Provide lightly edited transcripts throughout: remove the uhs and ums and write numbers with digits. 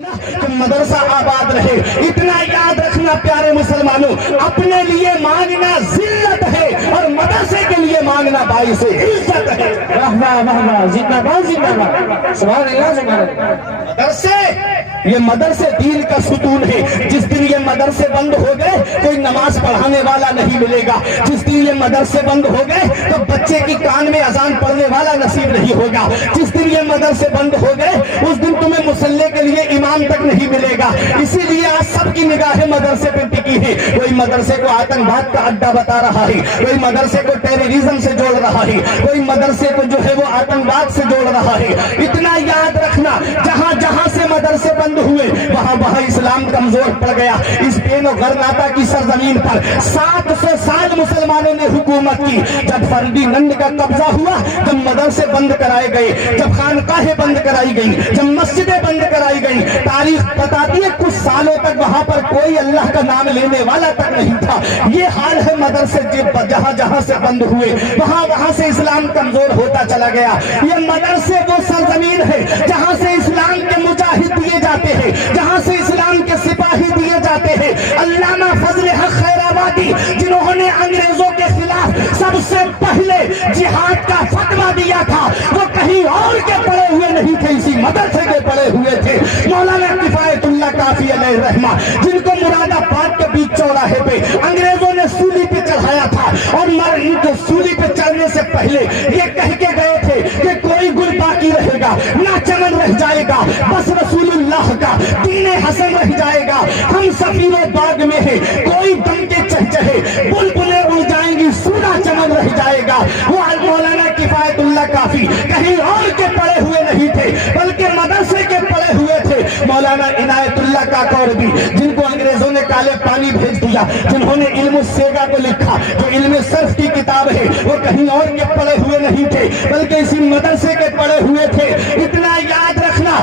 کہ مدرسہ آباد رہے. اتنا یاد رکھنا پیارے مسلمانوں، اپنے لیے مانگنا ذلت ہے اور مدرسے کے لیے مانگنا باعث عزت ہے. واہ واہ واہ واہ، زندہ باد زندہ باد، سبحان اللہ سبحان اللہ. یہ مدرسے دین کا ستون ہے. جس دن یہ مدرسے بند ہو گئے کوئی نماز پڑھانے والا نہیں ملے گا. جس دن یہ مدرسے بند ہو گئے تو بچے کی کان میں اذان پڑھنے والا نصیب نہیں ہوگا. جس دن یہ مدرسے بند ہو گئے اس دن تمہیں مصلی کے لیے امام تک نہیں ملے گا. اسی لیے آج سب کی نگاہیں مدرسے پہ ٹکی ہے. کوئی مدرسے کو آتنکواد کا اڈا بتا رہا ہے، کوئی مدرسے کو ٹیررزم سے جوڑ رہا ہے، کوئی مدرسے کو جو ہے وہ آتنکواد سے جوڑ رہا ہے. اتنا یاد رکھنا، جہاں جہاں سے مدرسے بند ہوئے وہاں وہاں اسلام کمزور پڑ گیا. اسپین و غرناطہ کی سرزمین پر 700 سال مسلمانوں نے حکومت کی. جب فردینند کا قبضہ ہوا، جب مدرسے بند کرائے گئے، جب خانقاہیں بند کرائی گئیں، جب مسجدیں بند کرائی گئیں، تاریخ بتاتی ہے کچھ سالوں تک وہاں پر کوئی اللہ کا نام لینے والا تک نہیں تھا. یہ حال ہے مدرسے جہاں جہاں سے بند ہوئے وہاں وہاں سے اسلام کمزور ہوتا چلا گیا. یہ مدرسے وہ سرزمین ہے جہاں سے اسلام کے مجاہد دیے جاتے ہیں، جہاں سے اسلام کے سپاہی دیے جاتے ہیں. علامہ فضل حق خیرآبادی جنہوں نے انگریزوں کے خلاف سب سے پہلے جہاد کا فتویٰ دیا تھا، وہ کہیں اور کے پڑے ہوئے نہیں تھے، اسی مدرسے کے پڑے ہوئے تھے. مولانا کفایت اللہ کافی علیہ الرحمہ، جن کو مراد آباد کے بیچ چوراہے پہ انگریزوں نے سولی پہ چڑھایا تھا اور ان کو سولی پہ چڑھنے سے پہلے یہ کہہ کے گئے تھے کہ کوئی گل باقی رہے گا نہ چمن رہ جائے گا، بس رسول اللہ کا دین حسن رہ جائے گا. ہم سفیر و باغ میں ہیں، کوئی دم کے چہچہے بلبلیں اڑ جائیں گی، سونا چمن رہ جائے گا. وہ مولانا کفایت اللہ کافی کہیں اور کے پڑے ہوئے نہیں تھے بلکہ مدرسے کے پڑے ہوئے تھے. مولانا عنایت اللہ کاکوڑ بھی، جن کو انگریزوں نے کالے پانی بھیج دیا، جنہوں نے علم السیگا کو لکھا جو علم صرف کی کتاب ہے، وہ کہیں اور کے پڑے ہوئے نہیں تھے بلکہ اسی مدرسے کے پڑے ہوئے تھے. اتنا یاد رکھنا،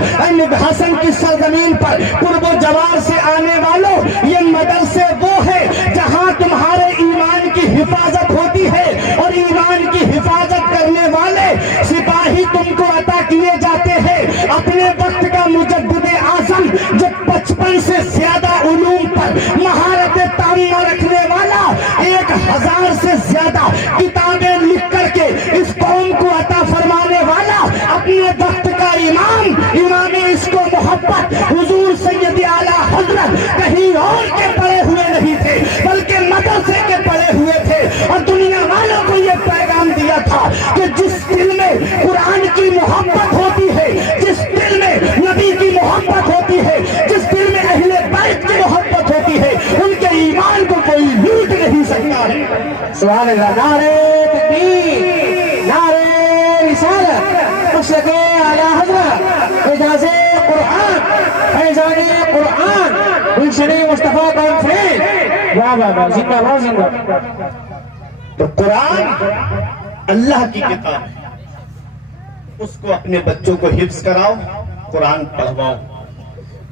حسن کی سرزمین پر قرب و جوار سے آنے والوں، یہ مدرسے وہ ہے جہاں تمہارے ایمان کی حفاظت ہوتی ہے اور ایمان کی حفاظت کرنے والے سپاہی تم کو عطا کیے جاتے ہیں. اپنے وقت کا مجدد اعظم جو 55 سے زیادہ علوم پر مہارت تامہ رکھنے والا، 1000 سے زیادہ کتابیں لکھ کر کے اس قوم کو عطا فرمانے والا، اپنے وقت کا امام اس کو محبت حضور سید اعلیٰ حضرت کہیں اور کے پڑے ہوئے نہیں تھے بلکہ مدرسے کے پڑے ہوئے تھے. اور دنیا والوں کو یہ پیغام دیا تھا کہ جس دل میں قرآن کی محبت ہوتی ہے، جس دل میں نبی کی محبت ہوتی ہے، جس دل میں اہل بیت کی محبت ہوتی ہے، ان کے ایمان کو کوئی لوٹ نہیں سکتا ہے. سبحان اللہ. نعرہ تکبیر، نعرہ رسالت، مسلک اعلیٰ حضرت، اعجاز قرآن، فیضان قرآن، گلشن مصطفیٰ کانفرنس. واہ واہ واہ، زندہ باد زندہ باد. تو قرآن اللہ کی کتاب ہے، اس کو اپنے بچوں کو حفظ کراؤ، قرآن پڑھواؤ.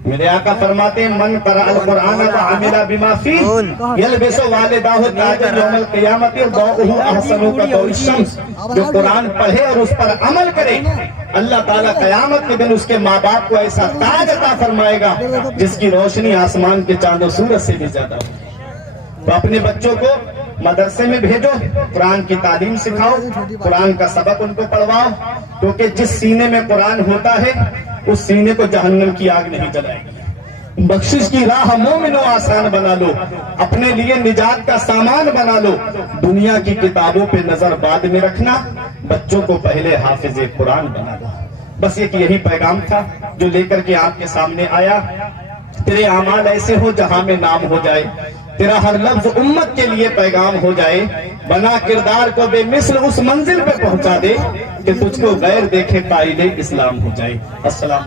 میرے آقا فرماتے ہیں من قرأ القرآن وعمل بما فیہ یلبس والداہ تاج یوم القیامت ضوءہ احسن کضوء الشمس. جو قرآن پڑھے اور اس پر عمل کرے، اللہ تعالیٰ قیامت کے دن اس کے ماں باپ کو ایسا تاج عطا فرمائے گا جس کی روشنی آسمان کے چاند و سورج سے بھی زیادہ ہوگی. تو اپنے بچوں کو مدرسے میں بھیجو، قرآن کی تعلیم سکھاؤ، قرآن کا سبق ان کو پڑھواؤ، کیونکہ جس سینے میں قرآن ہوتا ہے اس سینے کو جہنم کی آگ نہیں جلائے گی. بخشش کی راہ مومنو آسان بنا لو، اپنے لیے نجات کا سامان بنا لو. دنیا کی کتابوں پہ نظر بعد میں رکھنا، بچوں کو پہلے حافظ قرآن بنا لو. بس ایک یہی پیغام تھا جو لے کر کے آپ کے سامنے آیا. تیرے اعمال ایسے ہو جہاں میں نام ہو جائے، تیرا ہر لفظ امت کے لیے پیغام ہو جائے. بنا کردار کو بے مثل اس منزل پہ پہنچا دے کہ تجھ کو غیر دیکھے قائل اسلام ہو جائے. السلام